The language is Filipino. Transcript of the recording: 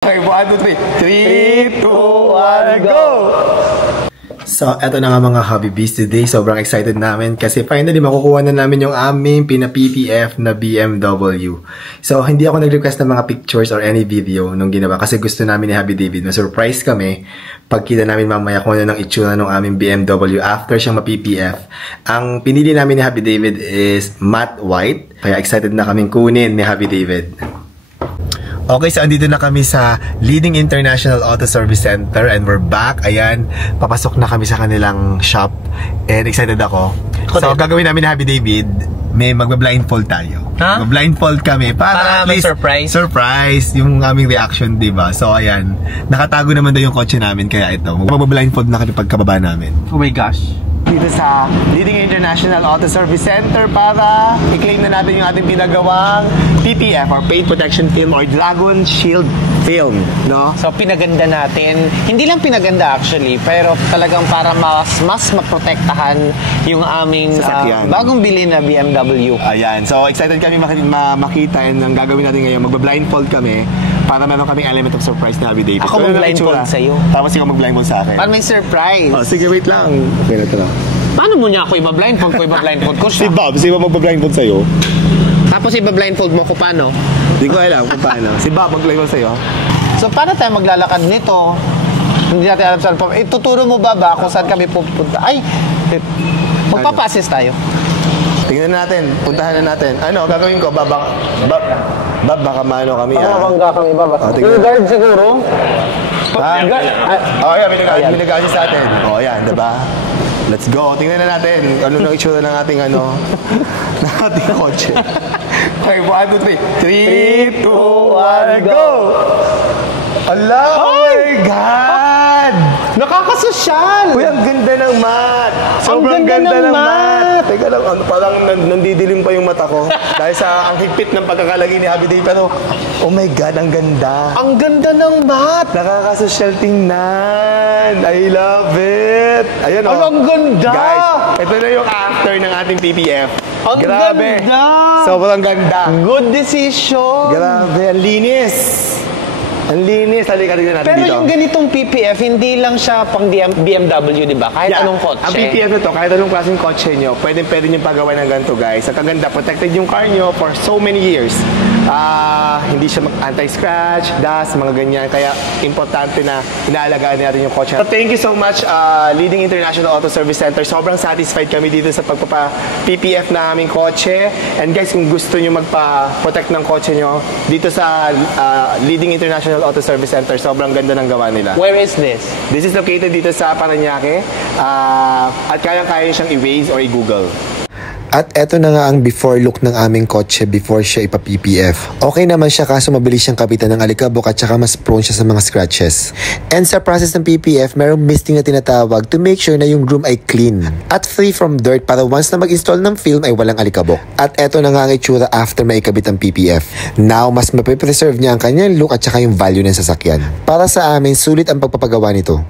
Okay, 1, 2, 3. 3, 2, 1, go! So, eto na nga mga Hobby Bees today. Sobrang excited namin kasi finally makukuha na namin yung aming pina-PPF na BMW. So, hindi ako nag-request ng mga pictures or any video nung ginawa kasi gusto namin ni Happy David. Ma-surprise kami pagkita namin mamaya kung ano ng itsura ng aming BMW after siyang ma-PPF. Ang pinili namin ni Happy David is matte white. Kaya excited na kaming kunin ni Happy David. Okay, so andito na kami sa Leading International Auto Service Center and we're back. Ayan, papasok na kami sa kanilang shop and excited ako. So, gagawin namin ni Happy David, may magba-blindfold tayo. Huh? Mag-blindfold kami para at least surprise. Surprise yung aming reaction, diba? So, ayan, nakatago naman daw yung kotse namin kaya ito. Mag-blindfold na kami pagkababa namin. Oh my gosh. Dito sa Leading International Auto Service Center para i-claim na natin yung ating pinagawang PPF or Paint Protection Film or Dragon Shield Film, no? So pinaganda natin, hindi lang pinaganda actually, pero talagang para mas maprotektahan yung aming bagong bili na BMW. Ayan, so excited kami makita and ang gagawin natin ngayon, magba-blindfold kami para meron kaming element of surprise na Happy David. Ako mag-blindfold sa'yo. Tapos ikaw mag-blindfold sa akin. Para may surprise. Oh, sige, wait lang. Okay na ito lang. Paano mo niya ako iba-blindfold ko? Iba-blindfold ko siya. Si Bob magba-blindfold sa'yo. Tapos iba-blindfold mo ko paano? Hindi ko alam kung paano. Si Bob mag-blindfold sa'yo. So paano tayo maglalakad nito? Hindi natin alam saan po. Ituturo mo ba kung saan kami pupunta? Ay, magpapasis tayo. Tingnan natin, puntahan na natin. Ano, gagawin ko, Bob, baka maano kami, Bangga kang iba ba? Guard siguro? Ha? Oh, yeah, may nag-assist sa atin. Oh, yan, diba? Let's go. Tingnan na natin ano na itsura ng ating ng ating kotse. Okay, 1, 2, 3. 3, 2, 1, go! Allah! Oh my God! Nakakasosyal! Uy, ang ganda ng mat! Sobrang ganda ng mat! Teka lang, parang nandidilim pa yung mata ko. Dahil sa ang higpit ng pagkakalagay ni Happy Day. Pero, oh my God, ang ganda! Ang ganda ng mat! Nakakasosyal tingnan! I love it! Ayan, oh. Ang ganda! Guys, ito na yung after ng ating PPF. Ang Grabe! Ganda! Sobrang ganda! Good decision! Grabe, ang linis! Ang linis, halika natin pero dito. Pero yung ganitong PPF, hindi lang siya pang BMW, di ba? Kahit anong kotse. Ang PPF na to, kahit anong klaseng kotse nyo, pwede nyo pagawa ng ganito, guys. Ang kaganda, protected yung car nyo for so many years. Hindi siya anti-scratch, dust, mga ganyan. Kaya importante na inaalagaan natin yung kotse. So, thank you so much, Leading International Auto Service Center. Sobrang satisfied kami dito sa pagpapa-PPF na aming kotse. And guys, kung gusto nyo magpa-protect ng kotse nyo, dito sa Leading International Auto Service Center, sobrang ganda ng gawa nila. Where is this? This is located dito sa Parañaque. At kayang-kaya siyang i-Waze or i-Google. At eto na nga ang before look ng aming kotse before siya ipa-PPF. Okay naman siya kaso mabilis siyang kapitan ng alikabok at saka mas prone siya sa mga scratches. And sa process ng PPF, merong misting na tinatawag to make sure na yung groom ay clean at free from dirt para once na mag-install ng film ay walang alikabok. At eto na nga ang itsura after maikabit ang PPF. Now, mas mapipreserve niya ang kanyang look at saka yung value ng sasakyan. Para sa amin, sulit ang pagpapagawa nito.